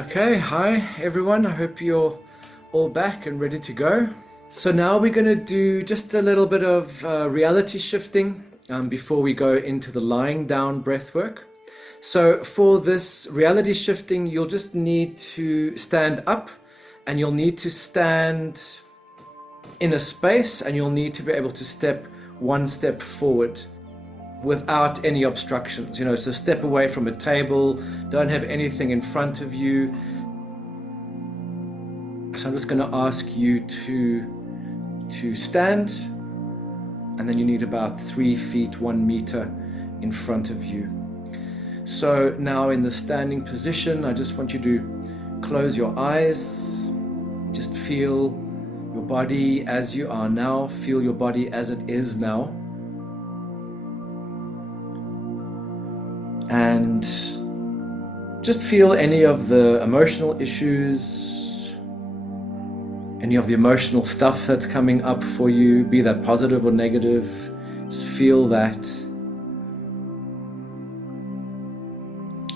Okay, hi everyone. I hope you're all back and ready to go. So now we're going to do just a little bit of reality shifting before we go into the lying down breath work. So for this reality shifting, you'll just need to stand up, and you'll need to stand in a space, and you'll need to be able to step one step forward without any obstructions. So step away from a table, don't have anything in front of you. So I'm just going to ask you to stand, and then you need about 3 feet 1 meter in front of you. So now in the standing position, I just want you to close your eyes. Just feel your body as you are now. Feel your body as it is now. And just feel any of the emotional issues, any of the emotional stuff that's coming up for you, be that positive or negative. Just feel that.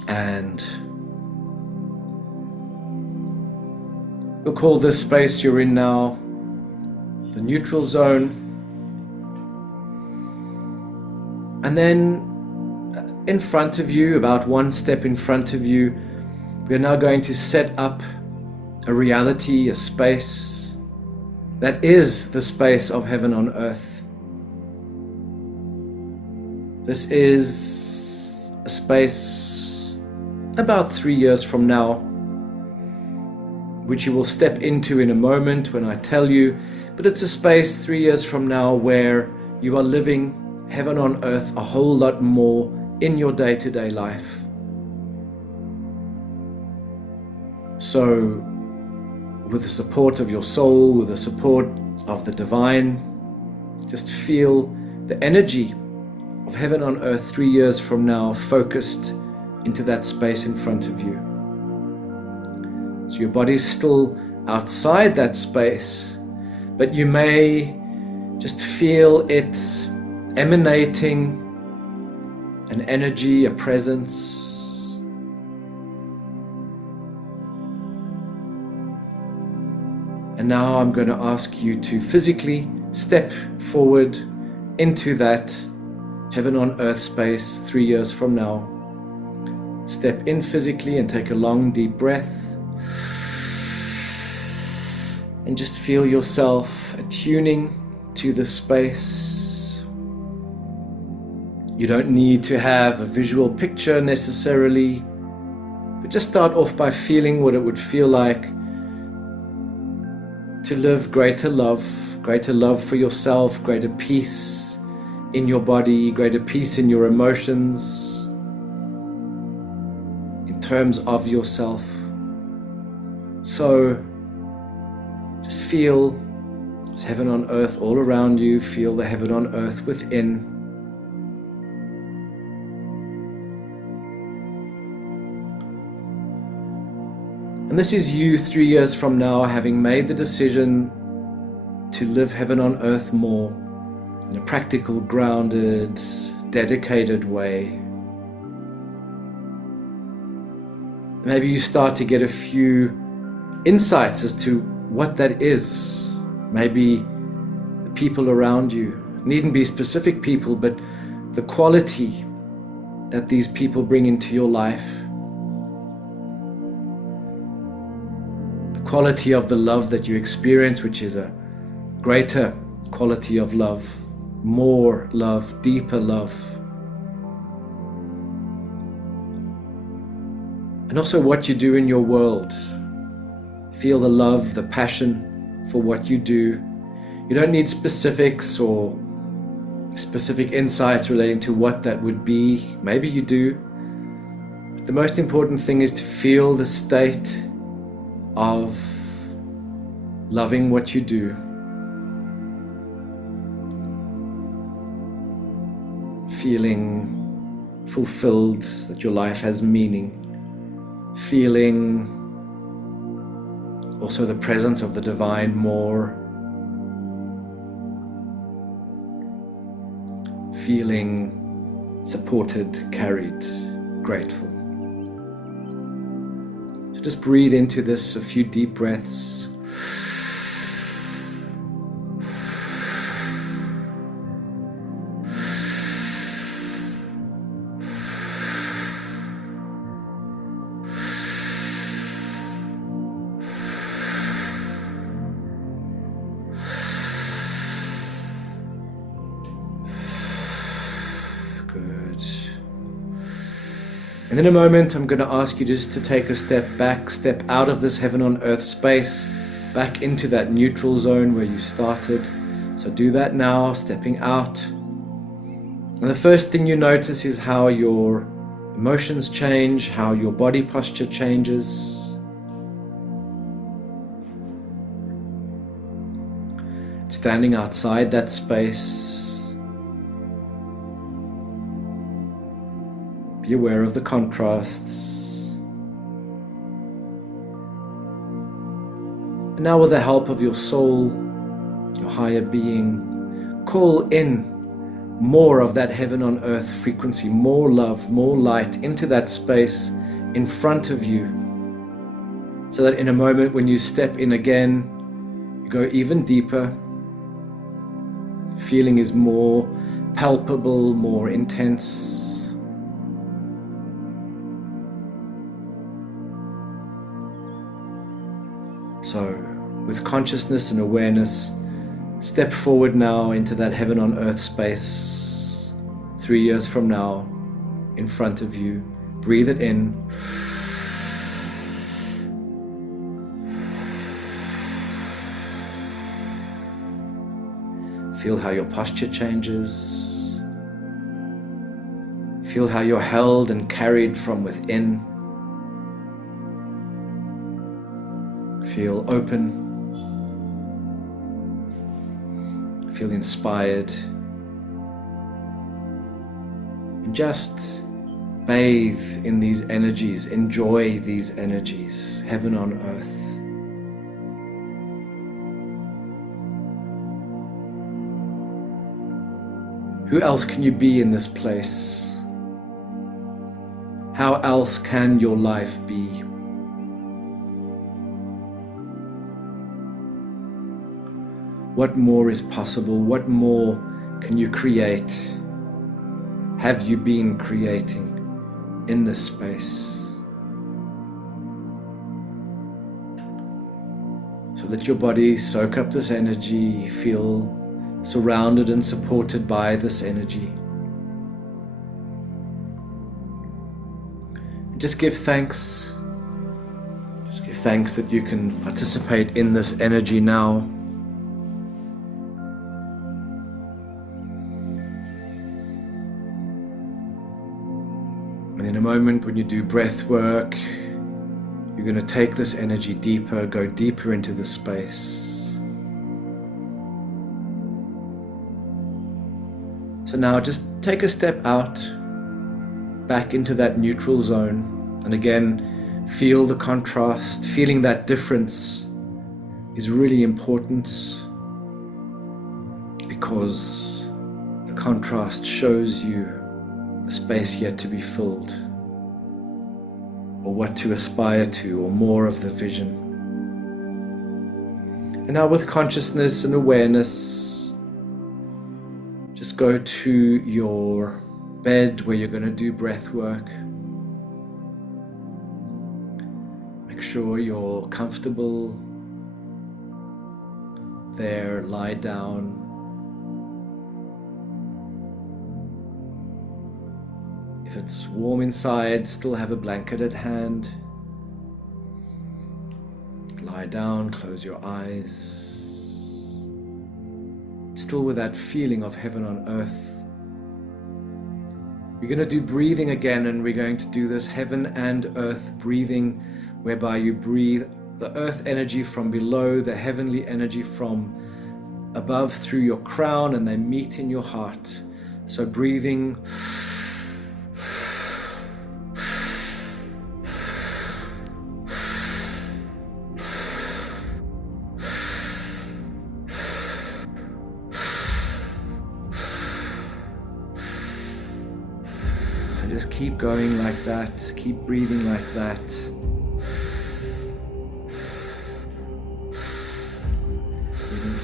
And we'll call this space you're in now the neutral zone. And then in front of you, about one step in front of you, we're now going to set up a reality, a space that is the space of heaven on earth. This is a space about 3 years from now, which you will step into in a moment when I tell you, but it's a space 3 years from now where you are living heaven on earth a whole lot more in your day-to-day life. So with the support of your soul, with the support of the divine, just feel the energy of heaven on earth 3 years from now focused into that space in front of you. So your body's still outside that space, but you may just feel it emanating an energy, a presence. And now I'm going to ask you to physically step forward into that heaven on earth space 3 years from now. Step in physically and take a long deep breath. And just feel yourself attuning to the space. You don't need to have a visual picture necessarily, but just start off by feeling what it would feel like to live greater love for yourself, greater peace in your body, greater peace in your emotions, in terms of yourself. So just feel this heaven on earth all around you. Feel the heaven on earth within. And this is you 3 years from now, having made the decision to live heaven on earth more in a practical, grounded, dedicated way. Maybe you start to get a few insights as to what that is. Maybe the people around you, needn't be specific people, but the quality that these people bring into your life. Quality of the love that you experience, which is a greater quality of love, more love, deeper love. And also what you do in your world. Feel the love, the passion for what you do. You don't need specifics or specific insights relating to what that would be. Maybe you do. But the most important thing is to feel the state of loving what you do, feeling fulfilled, that your life has meaning, feeling also the presence of the divine more, feeling supported, carried, grateful. Just breathe into this a few deep breaths. Good. And in a moment, I'm going to ask you just to take a step back, step out of this heaven on earth space, back into that neutral zone where you started. So do that now, stepping out. And the first thing you notice is how your emotions change, how your body posture changes. Standing outside that space. Be aware of the contrasts. And now with the help of your soul, your higher being, call in more of that heaven on earth frequency, more love, more light into that space in front of you. So that in a moment when you step in again, you go even deeper. Feeling is more palpable, more intense. So, with consciousness and awareness, step forward now into that heaven on earth space. 3 years from now, in front of you. Breathe it in. Feel how your posture changes. Feel how you're held and carried from within. Feel open, feel inspired, and just bathe in these energies, enjoy these energies, heaven on earth. Who else can you be in this place? How else can your life be? What more is possible? What more can you create? Have you been creating in this space? So that your body soak up this energy, feel surrounded and supported by this energy. And just give thanks. Just give thanks that you can participate in this energy now. And in a moment when you do breath work, you're going to take this energy deeper, go deeper into the space. So now just take a step out, back into that neutral zone. And again, feel the contrast. Feeling that difference is really important because the contrast shows you the space yet to be filled, or what to aspire to, or more of the vision. And now with consciousness and awareness, just go to your bed where you're going to do breath work. Make sure you're comfortable there, lie down. If it's warm inside, still have a blanket at hand. Lie down, close your eyes. Still with that feeling of heaven on earth. We're going to do breathing again, and we're going to do this heaven and earth breathing, whereby you breathe the earth energy from below, the heavenly energy from above through your crown, and they meet in your heart. So breathing. Just keep going like that, keep breathing like that.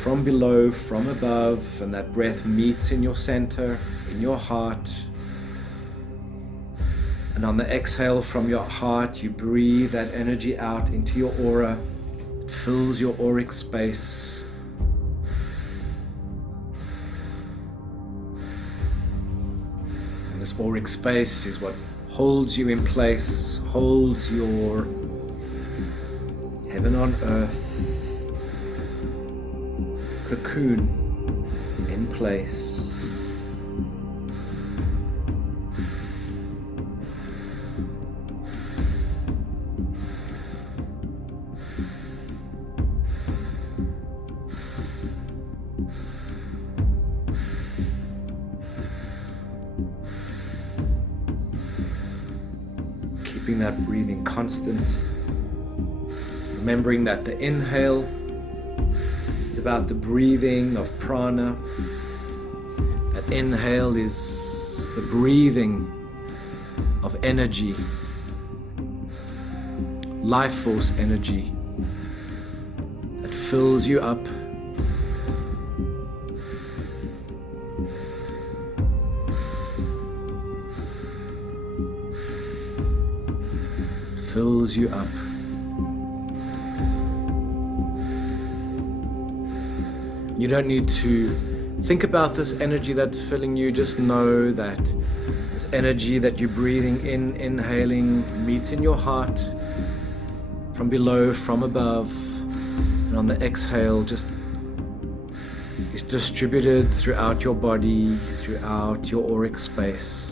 from below, from above, and that breath meets in your center, in your heart. And on the exhale from your heart, you breathe that energy out into your aura. It fills your auric space. And this auric space is what holds you in place, holds your heaven on earth cocoon in place. Keeping that breathing constant. Remembering that the inhale is about the breathing of prana. That inhale is the breathing of energy, life force energy that fills you up. Fills you up. You don't need to think about this energy that's filling you. Just know that this energy that you're breathing in, inhaling, meets in your heart from below, from above, and on the exhale just is distributed throughout your body, throughout your auric space.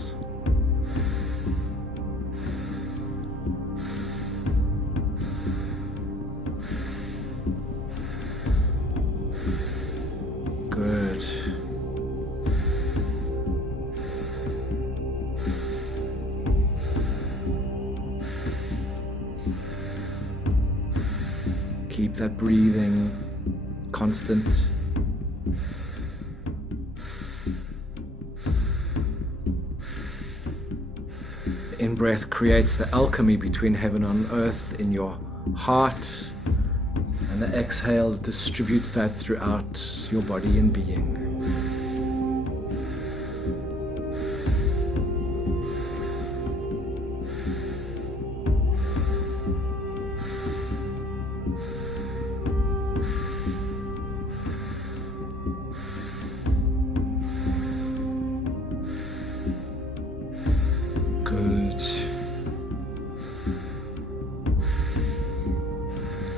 Good. Keep that breathing constant. The in-breath creates the alchemy between heaven and earth in your heart. And the exhale distributes that throughout your body and being. Good.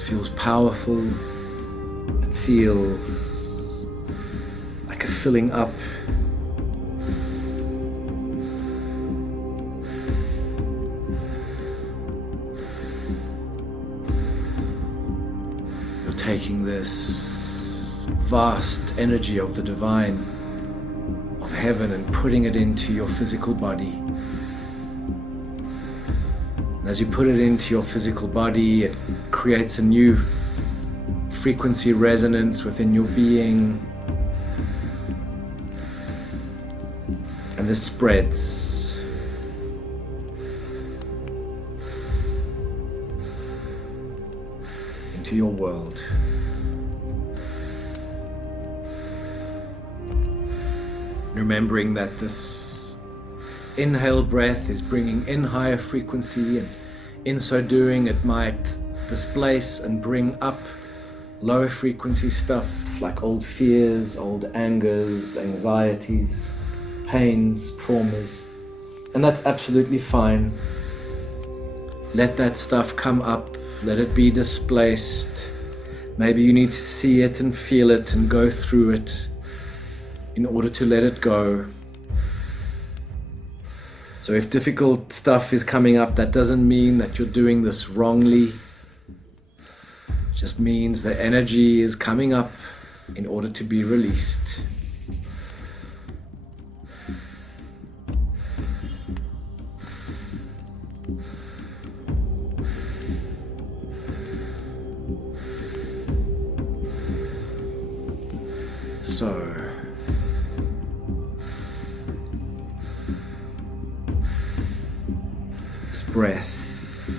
Feels powerful. It feels like a filling up. You're taking this vast energy of the divine, of heaven, and putting it into your physical body. And as you put it into your physical body, it creates a new frequency resonance within your being. And this spreads. Into your world. Remembering that this inhale breath is bringing in higher frequency, and in so doing it might displace and bring up lower frequency stuff like old fears, old angers, anxieties, pains, traumas. And that's absolutely fine. Let that stuff come up, let it be displaced. Maybe you need to see it and feel it and go through it in order to let it go. So if difficult stuff is coming up, that doesn't mean that you're doing this wrongly. It just means the energy is coming up in order to be released. So, this breath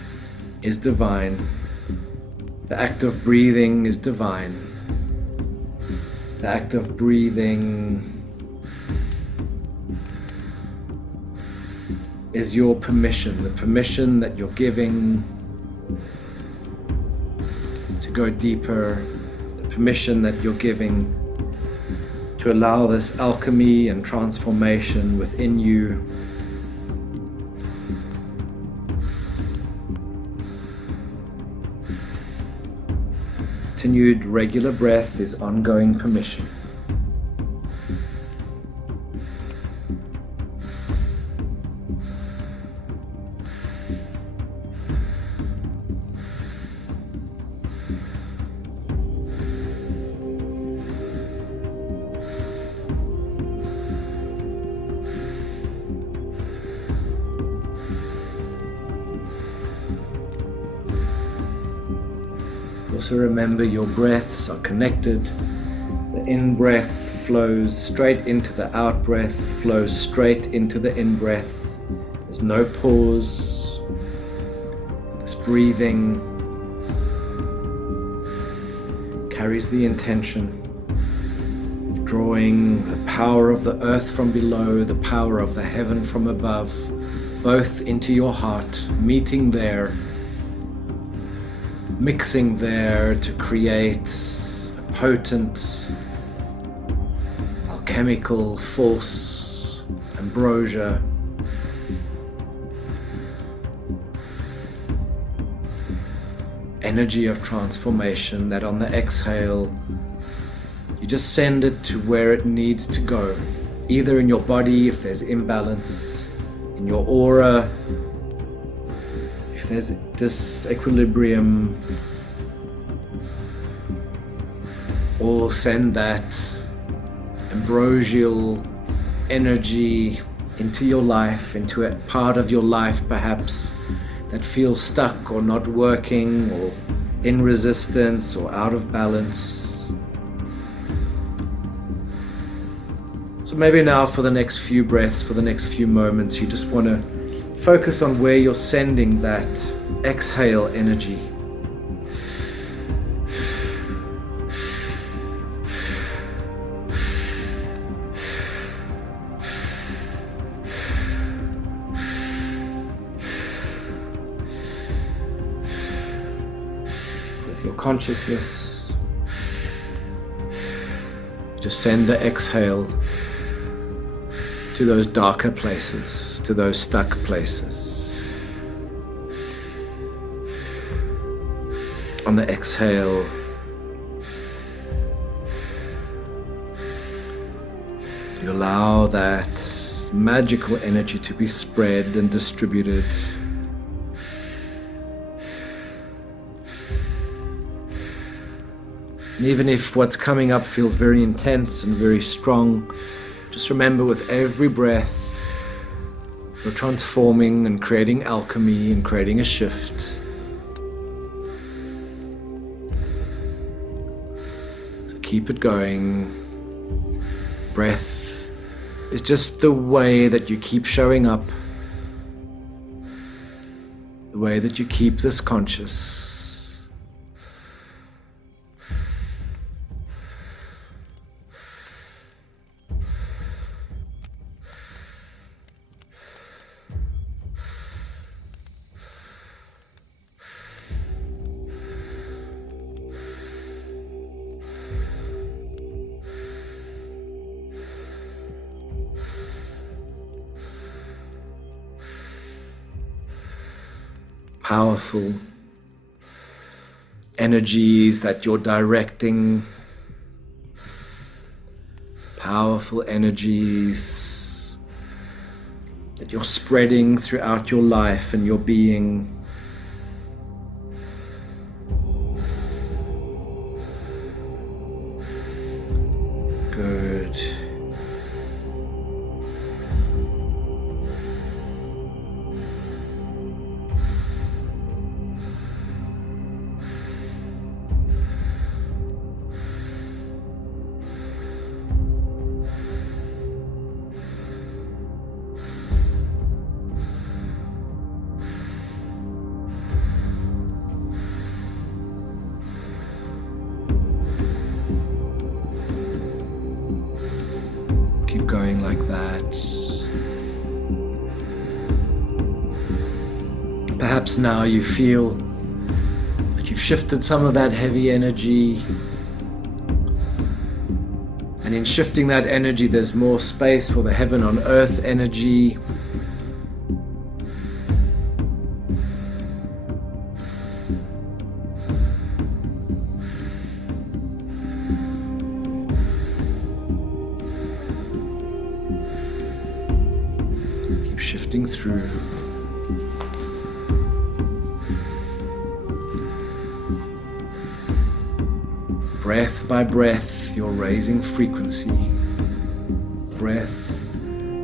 is divine. The act of breathing is divine. The act of breathing is your permission, the permission that you're giving to go deeper, the permission that you're giving to allow this alchemy and transformation within you. Continued regular breath is ongoing permission. Also remember your breaths are connected. The in-breath flows straight into the out-breath, flows straight into the in-breath. There's no pause. This breathing carries the intention of drawing the power of the earth from below, the power of the heaven from above, both into your heart, meeting there, mixing there to create a potent alchemical force, ambrosia, energy of transformation that on the exhale you just send it to where it needs to go, either in your body if there's imbalance, in your aura if there's disequilibrium, or send that ambrosial energy into your life, into a part of your life perhaps that feels stuck or not working or in resistance or out of balance. So maybe now for the next few breaths, for the next few moments, you just want to focus on where you're sending that exhale energy. With your consciousness, just send the exhale to those darker places, to those stuck places. On the exhale, you allow that magical energy to be spread and distributed. And even if what's coming up feels very intense and very strong, just remember with every breath, you're transforming and creating alchemy and creating a shift. So keep it going. Breath is just the way that you keep showing up, the way that you keep this conscious. Powerful energies that you're directing, powerful energies that you're spreading throughout your life and your being. Good. Perhaps now you feel that you've shifted some of that heavy energy, and in shifting that energy there's more space for the heaven on earth energy. Keep shifting through. Breath by breath, you're raising frequency. Breath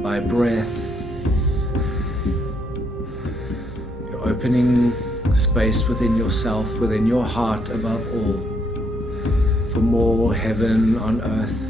by breath, you're opening space within yourself, within your heart above all, for more heaven on earth.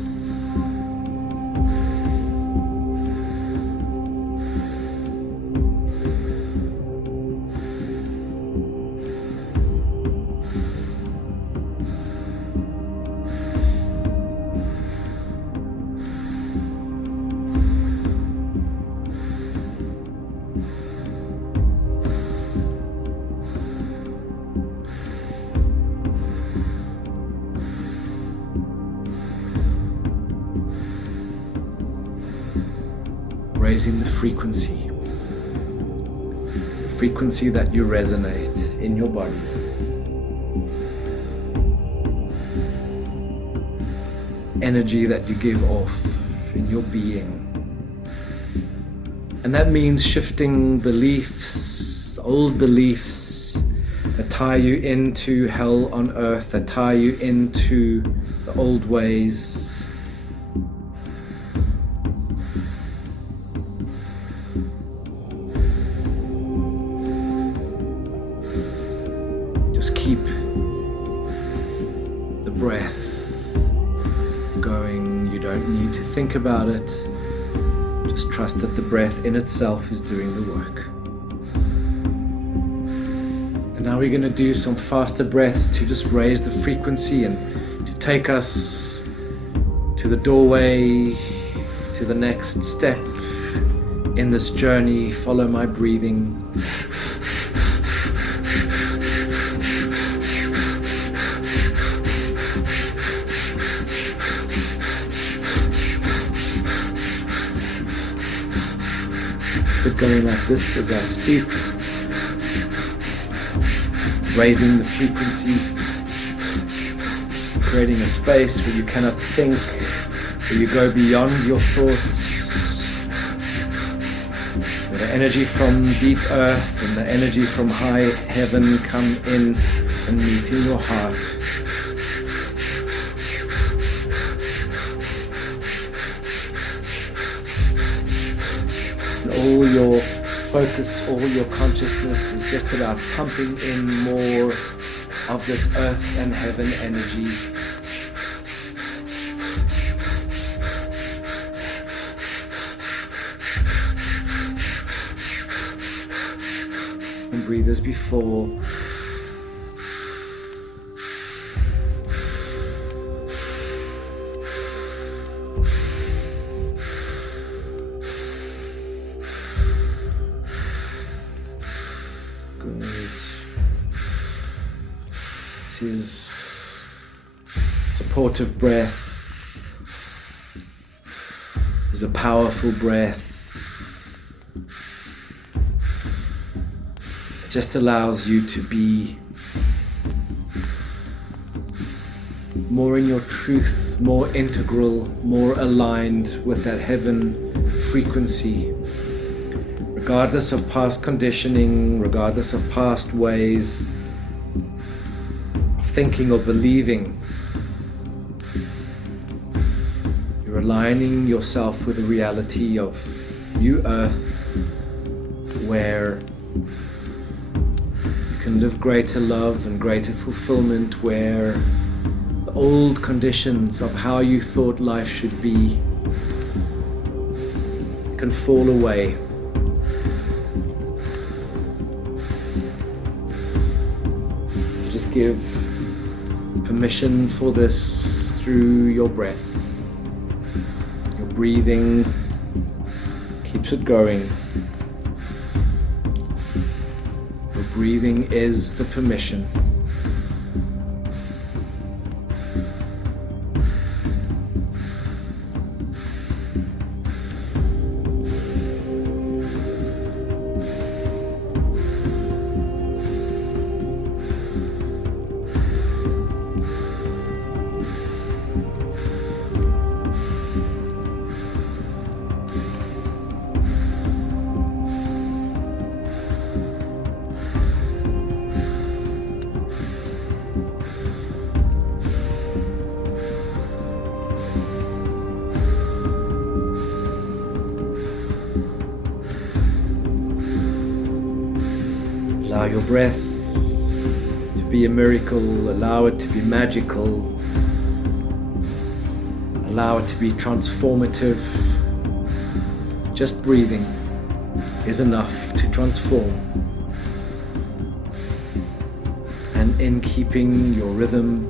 Raising the frequency that you resonate in your body. Energy that you give off in your being. And that means shifting beliefs, old beliefs that tie you into hell on earth, that tie you into the old ways. Just keep the breath going. You don't need to think about it. Just trust that the breath in itself is doing the work. And now we're going to do some faster breaths to just raise the frequency and to take us to the doorway, to the next step in this journey. Follow my breathing. Going like this as I speak, raising the frequency, creating a space where you cannot think, where you go beyond your thoughts, where the energy from deep earth and the energy from high heaven come in and meet in your heart. All your focus, all your consciousness is just about pumping in more of this earth and heaven energy. And breathe as before. This is supportive breath. This is a powerful breath. It just allows you to be more in your truth, more integral, more aligned with that heaven frequency. Regardless of past conditioning, regardless of past ways of thinking or believing, you're aligning yourself with the reality of new earth, where you can live greater love and greater fulfillment, where the old conditions of how you thought life should be can fall away. Just give permission for this through your breath. Your breathing keeps it going. Your Breathing is the permission. Allow your breath to be a miracle, allow it to be magical, allow it to be transformative. Just breathing is enough to transform. And in keeping your rhythm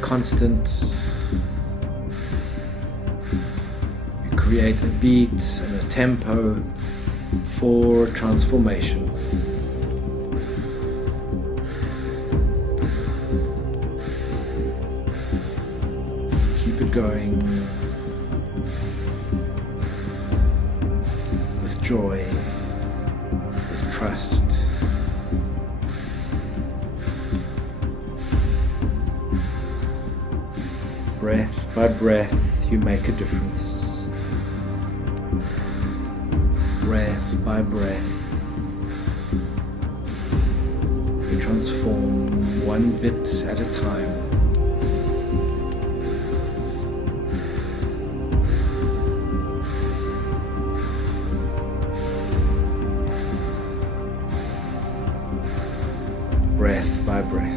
constant, you create a beat and a tempo for transformation. Keep it going with joy, with trust. Breath by breath, you make a difference. Breath by breath, you transform one bit at a time. Breath by breath.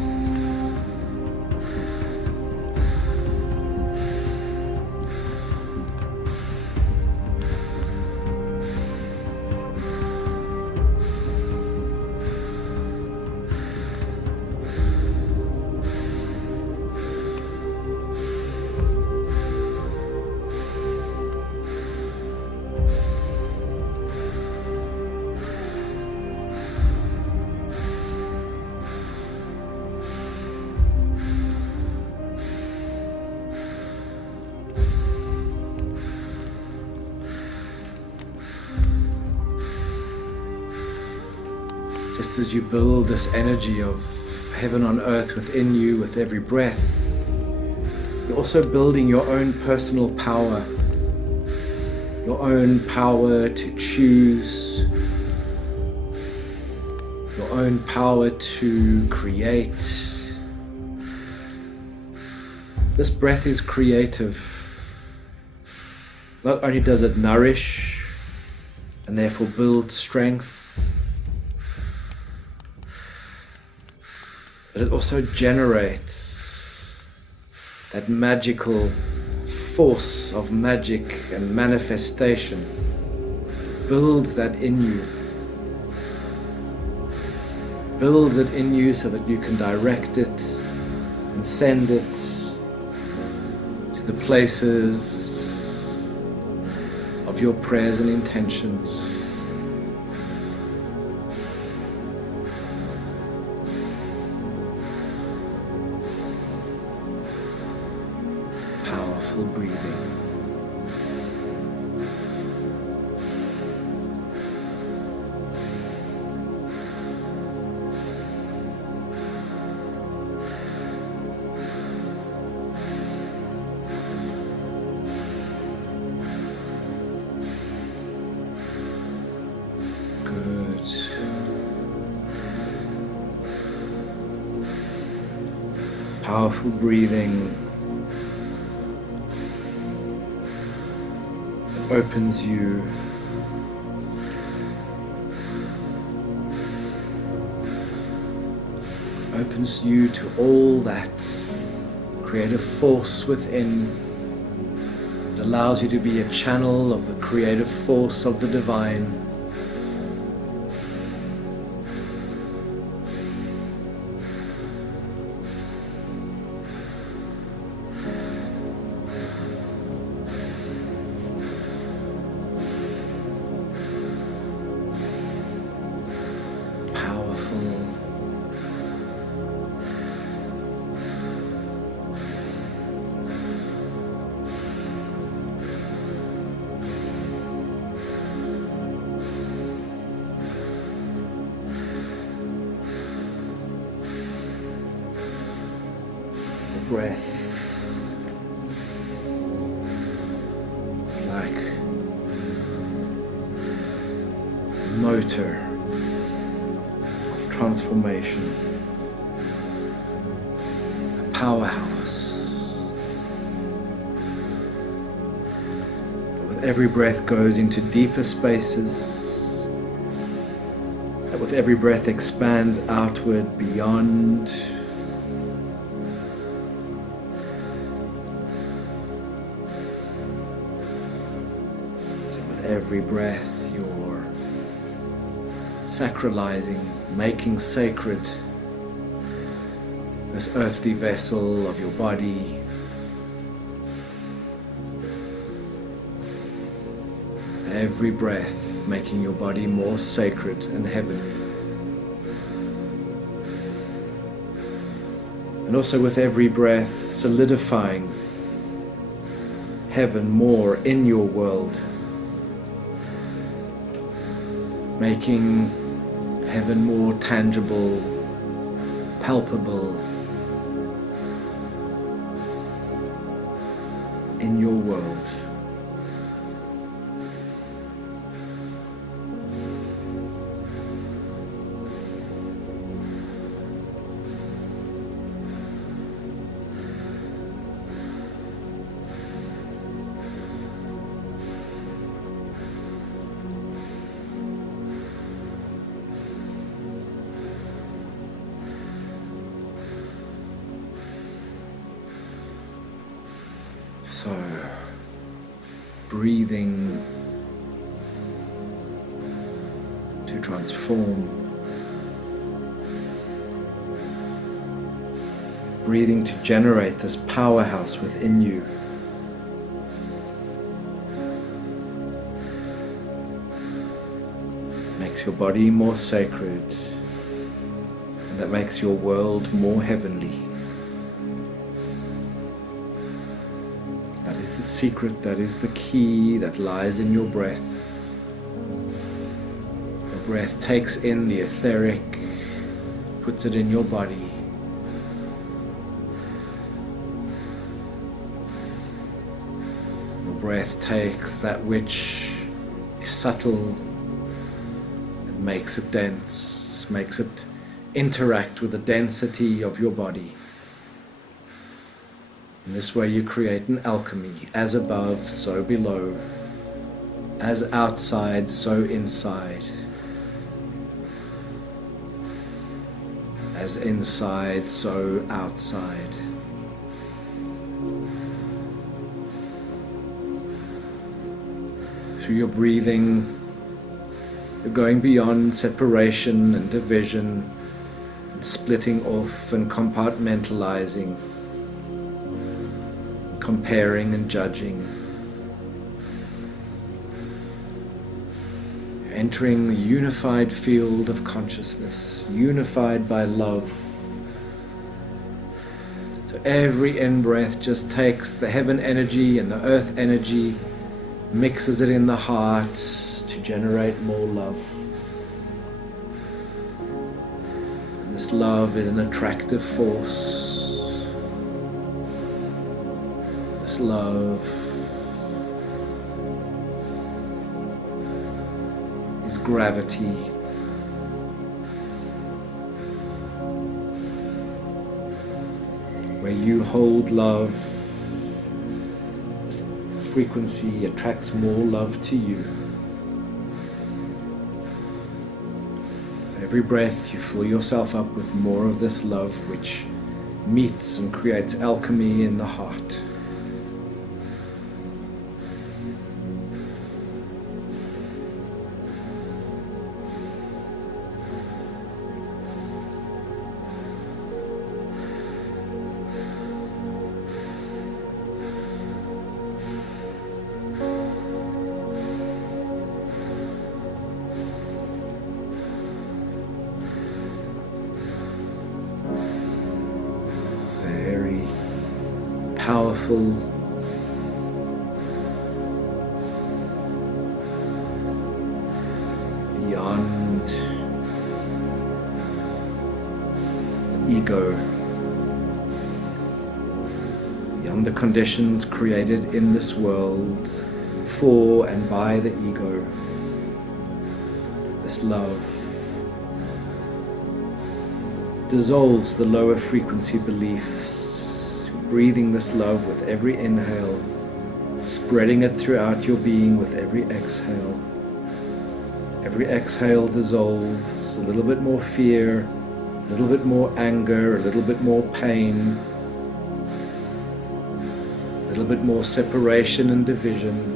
Just as you build this energy of heaven on earth within you with every breath, you're also building your own personal power, your own power to choose, your own power to create. This breath is creative. Not only does it nourish and therefore build strength, but it also generates that magical force of magic and manifestation. Builds that in you. Builds it in you so that you can direct it and send it to the places of your prayers and intentions. Breathing. Good. Powerful breathing. Opens you to all that creative force within. It allows you to be a channel of the creative force of the divine. breath is like a motor of transformation, a powerhouse that with every breath goes into deeper spaces, that with every breath expands outward beyond. So with every breath you're sacralizing, making sacred this earthly vessel of your body. Every breath making your body more sacred and heavenly. And also with every breath solidifying heaven more in your world, making heaven more tangible, palpable in your world. So, breathing to transform, breathing to generate this powerhouse within you. Makes your body more sacred, and that makes your world more heavenly. The secret, that is the key that lies in your breath. Your breath takes in the etheric, puts it in your body. Your breath takes that which is subtle and makes it dense, makes it interact with the density of your body. In this way you create an alchemy, as above, so below, as outside, so inside, as inside, so outside. Through your breathing, you're going beyond separation and division, and splitting off and compartmentalizing, comparing and judging. You're entering the unified field of consciousness, unified by love. So every in-breath just takes the heaven energy and the earth energy, mixes it in the heart to generate more love. And this love is an attractive force. Love is gravity. Where you hold love, this frequency attracts more love to you. With every breath you fill yourself up with more of this love, which meets and creates alchemy in the heart. Powerful, beyond ego, from the conditions created in this world for and by the ego. This love dissolves the lower frequency beliefs. You're breathing this love with every inhale, spreading it throughout your being with every exhale. Every exhale dissolves a little bit more fear, a little bit more anger, a little bit more pain, a little bit more separation and division.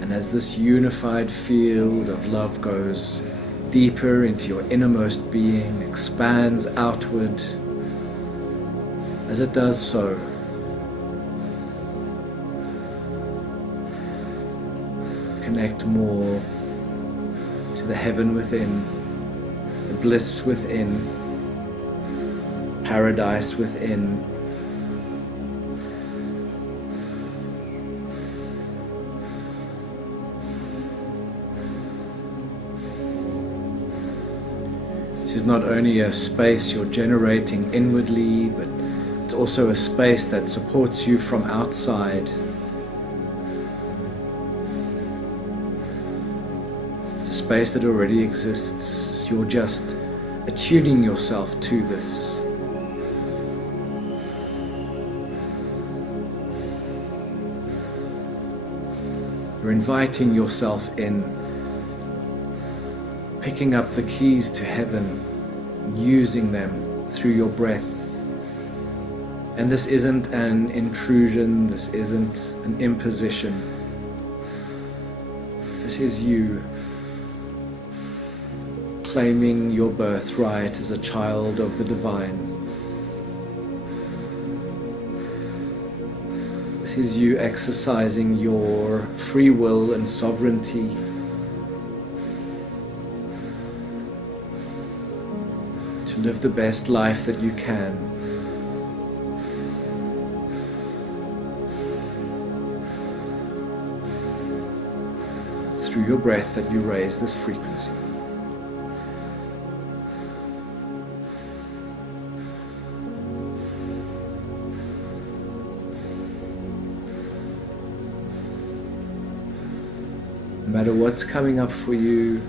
And as this unified field of love goes deeper into your innermost being, expands outward, as it does so, connect more to the heaven within, the bliss within, paradise within. This is not only a space you're generating inwardly, but it's also a space that supports you from outside. It's a space that already exists. You're just attuning yourself to this. You're inviting yourself in, picking up the keys to heaven, and using them through your breath. And this isn't an intrusion, this isn't an imposition. This is you claiming your birthright as a child of the divine. This is you exercising your free will and sovereignty. To live the best life that you can. It's through your breath that you raise this frequency. No matter what's coming up for you,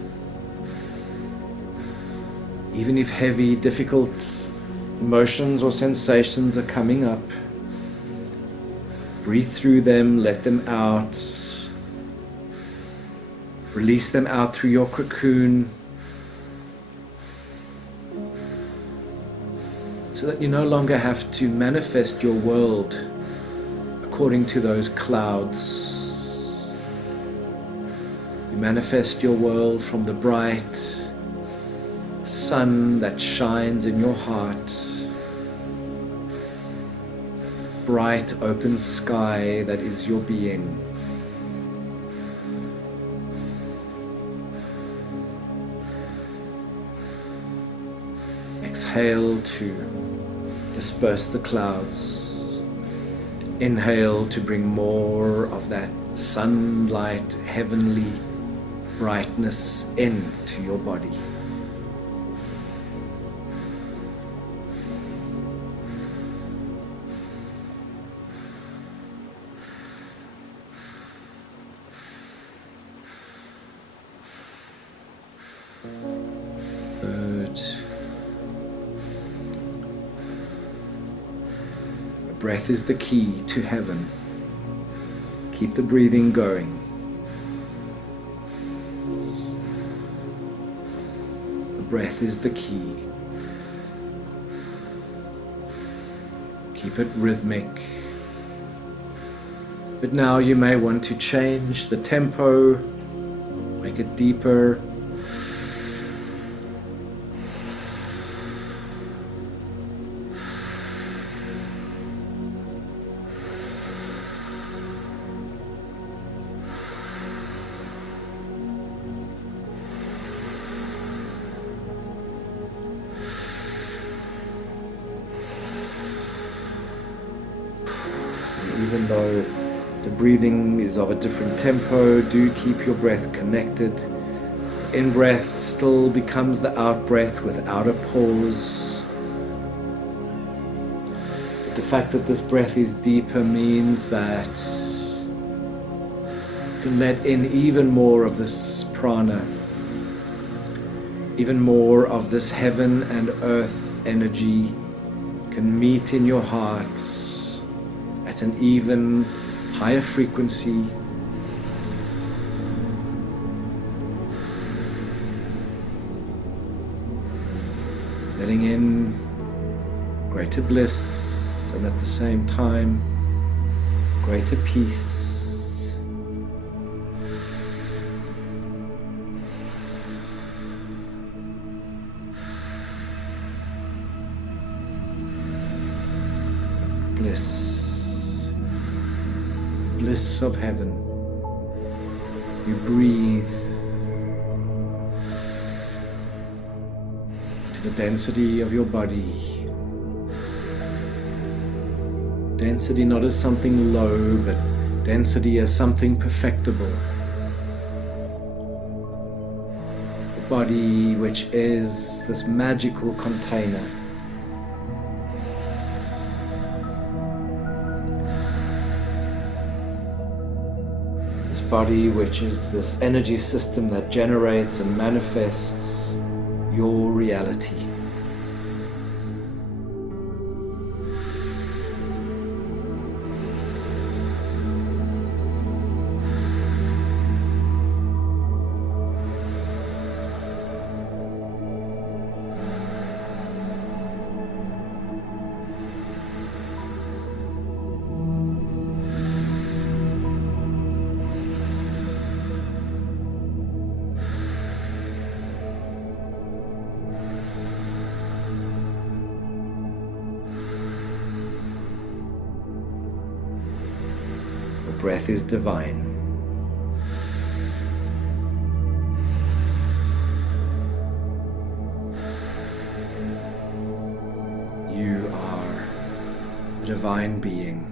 even if heavy, difficult emotions or sensations are coming up, breathe through them, let them out, release them out through your cocoon, so that you no longer have to manifest your world according to those clouds. You manifest your world from the bright sun that shines in your heart, bright open sky that is your being. Exhale to disperse the clouds. Inhale to bring more of that sunlight, heavenly brightness into your body. Good. The breath is the key to heaven. Keep the breathing going. The breath is the key. Keep it rhythmic. But now you may want to change the tempo, make it deeper. Even though the breathing is of a different tempo, do keep your breath connected. In-breath still becomes the out-breath without a pause. But the fact that this breath is deeper means that you can let in even more of this prana, even more of this heaven and earth energy can meet in your heart at an even higher frequency. Letting in greater bliss and at the same time greater peace. Bliss. Bliss of heaven. You breathe the density of your body. Density not as something low, but density as something perfectible. The body which is this magical container. This body which is this energy system that generates and manifests your reality. Breath is divine. You are a divine being.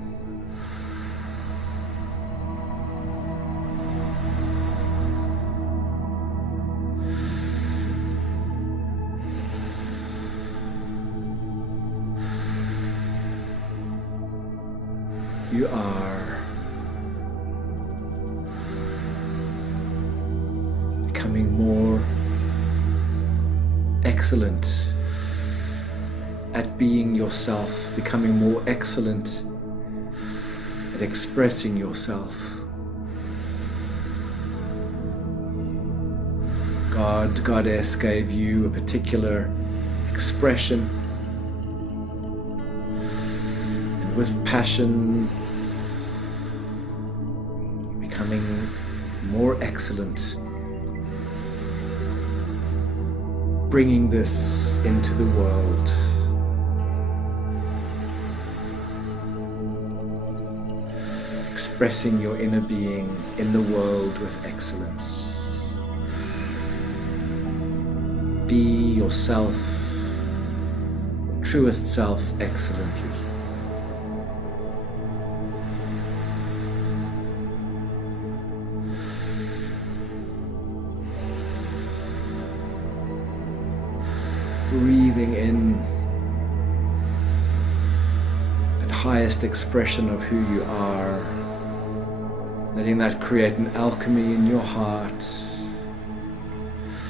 You are becoming more excellent at being yourself, becoming more excellent at expressing yourself. God, Goddess gave you a particular expression, and with passion, becoming more excellent, bringing this into the world. Expressing your inner being in the world with excellence. Be yourself, your truest self, excellently. Breathing in that highest expression of who you are, letting that create an alchemy in your heart.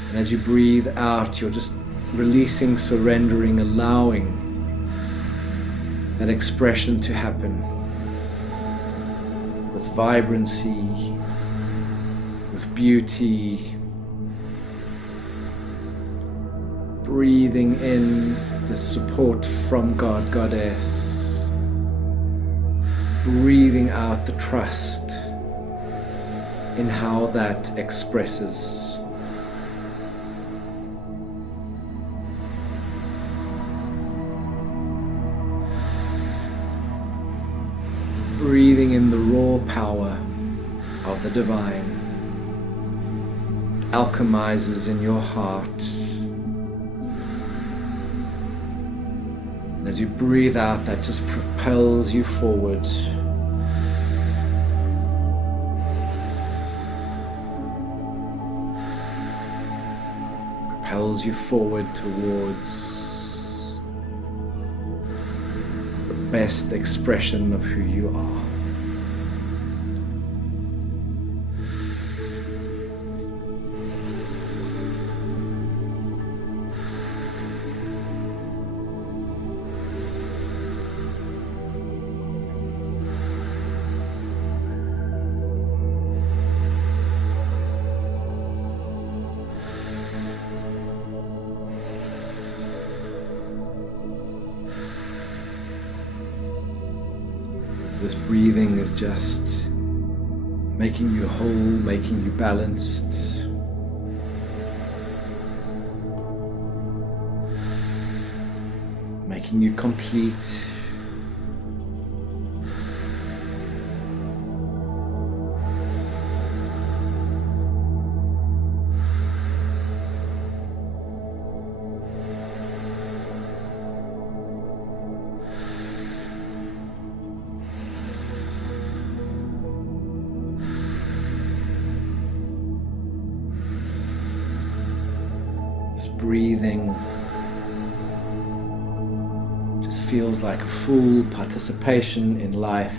And as you breathe out, you're just releasing, surrendering, allowing that expression to happen with vibrancy, with beauty. Breathing in the support from God, Goddess. Breathing out the trust in how that expresses. Breathing in the raw power of the divine. It alchemizes in your heart. And as you breathe out, that just propels you forward. propels you forward towards the best expression of who you are. This breathing is just making you whole, making you balanced. Making you complete. Breathing just feels like a full participation in life.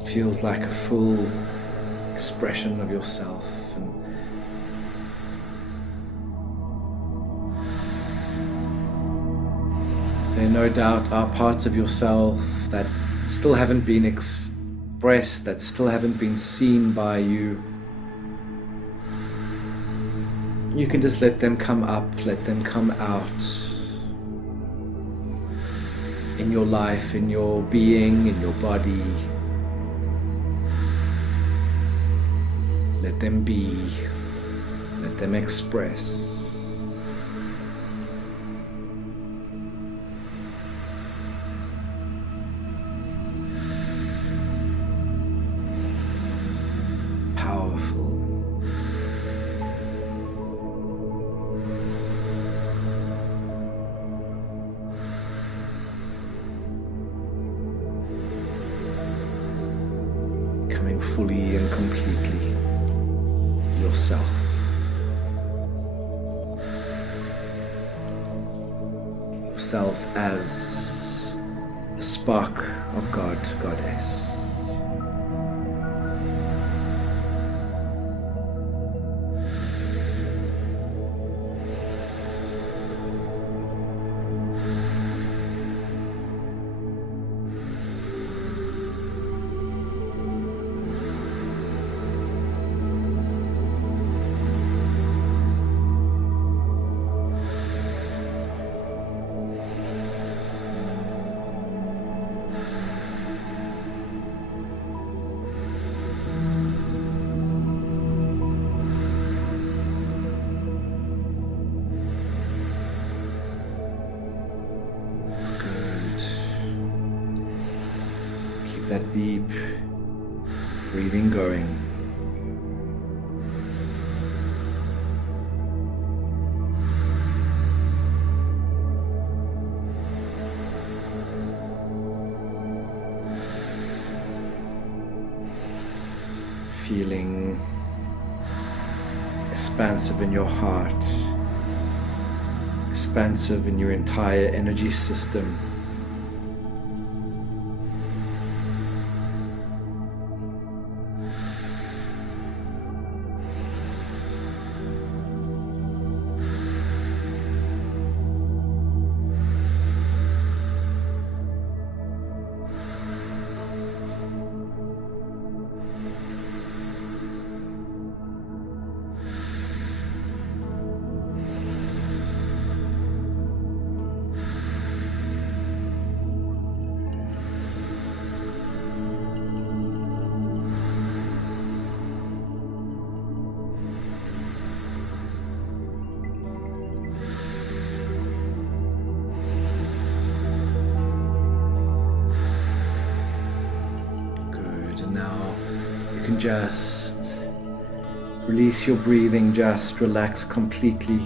It feels like a full expression of yourself, and there no doubt are parts of yourself that still haven't been expressed, that still haven't been seen by you. You can just let them come up, let them come out in your life, in your being, in your body. Let them be, let them express. Becoming fully and completely yourself. Yourself as a spark of God, Goddess. That deep breathing going. Feeling expansive in your heart, expansive in your entire energy system. Just release your breathing, just relax completely.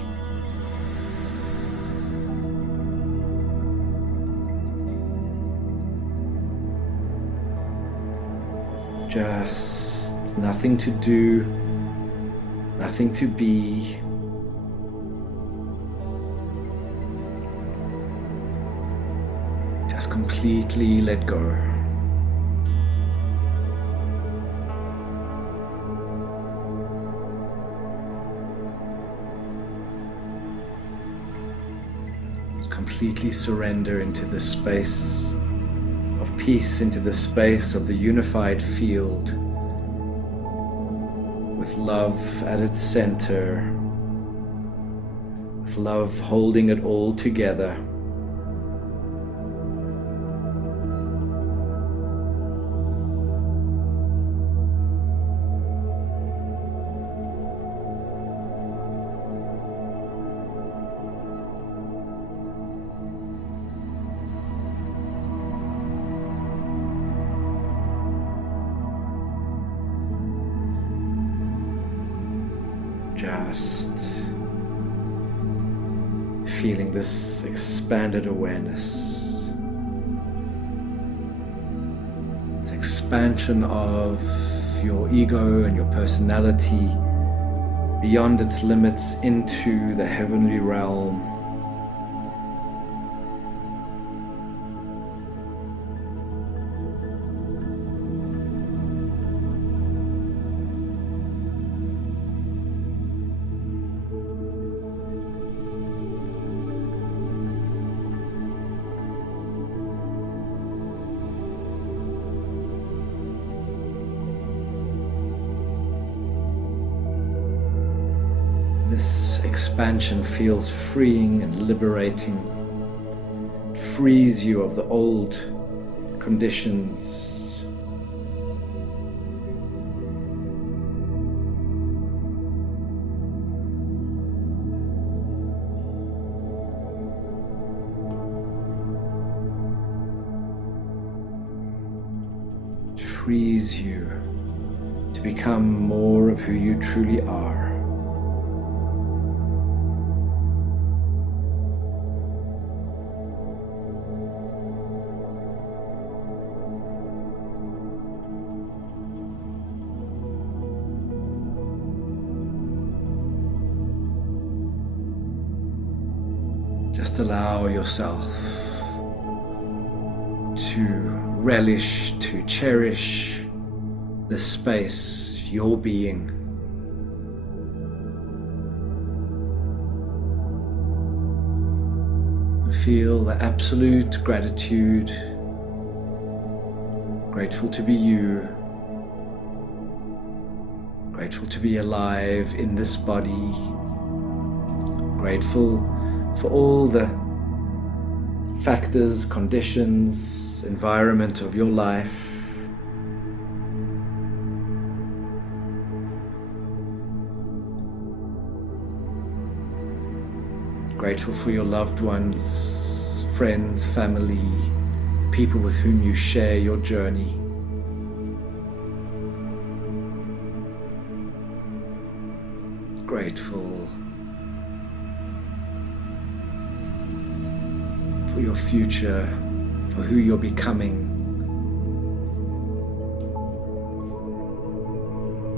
There's nothing to do, nothing to be. Just completely let go. Completely surrender into the space of peace, into the space of the unified field, with love at its center, with love holding it all together. Just feeling this expanded awareness, this expansion of your ego and your personality beyond its limits into the heavenly realm. This expansion feels freeing and liberating. It frees you of the old conditions. It frees you to become more of who you truly are. Just allow yourself to relish, to cherish the space you're being. Feel the absolute gratitude, grateful to be you, grateful to be alive in this body, grateful for all the factors, conditions, environment of your life. Grateful for your loved ones, friends, family, people with whom you share your journey. Grateful for your future, for who you're becoming.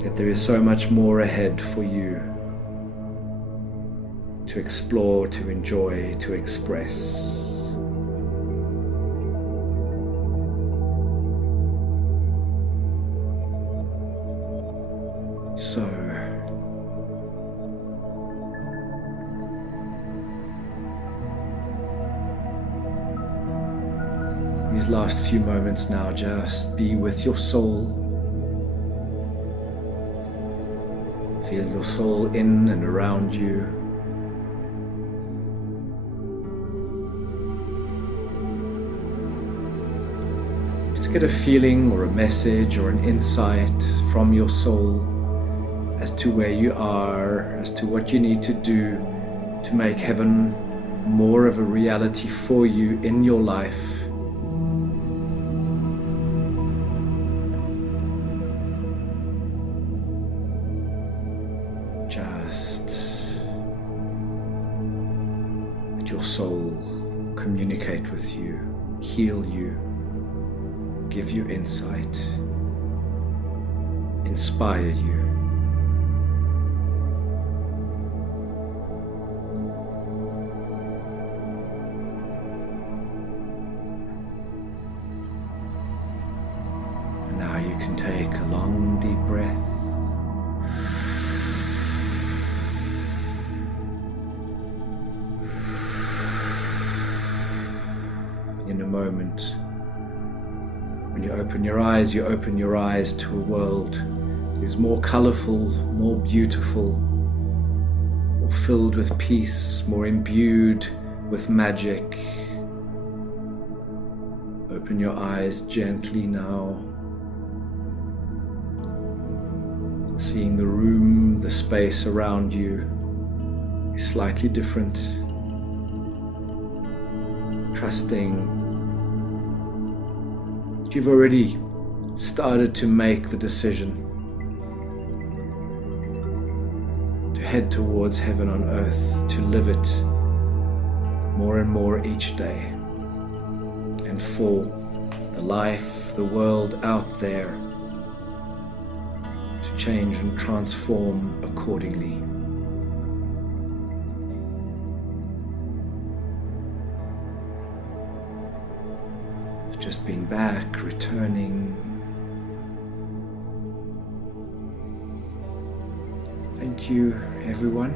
That there is so much more ahead for you to explore, to enjoy, to express. So, these last few moments now, just be with your soul. Feel your soul in and around you. Just get a feeling or a message or an insight from your soul as to where you are, as to what you need to do to make heaven more of a reality for you in your life. Just let your soul communicate with you, heal you, give you insight, inspire you. And now you can take a long deep breath. In a moment, when you open your eyes to a world that is more colorful, more beautiful, more filled with peace, more imbued with magic. Open your eyes gently now, seeing the room, the space around you is slightly different. Trusting that you've already started to make the decision to head towards heaven on earth, to live it more and more each day, and for the life, the world out there to change and transform accordingly. Just being back, returning. Thank you, everyone.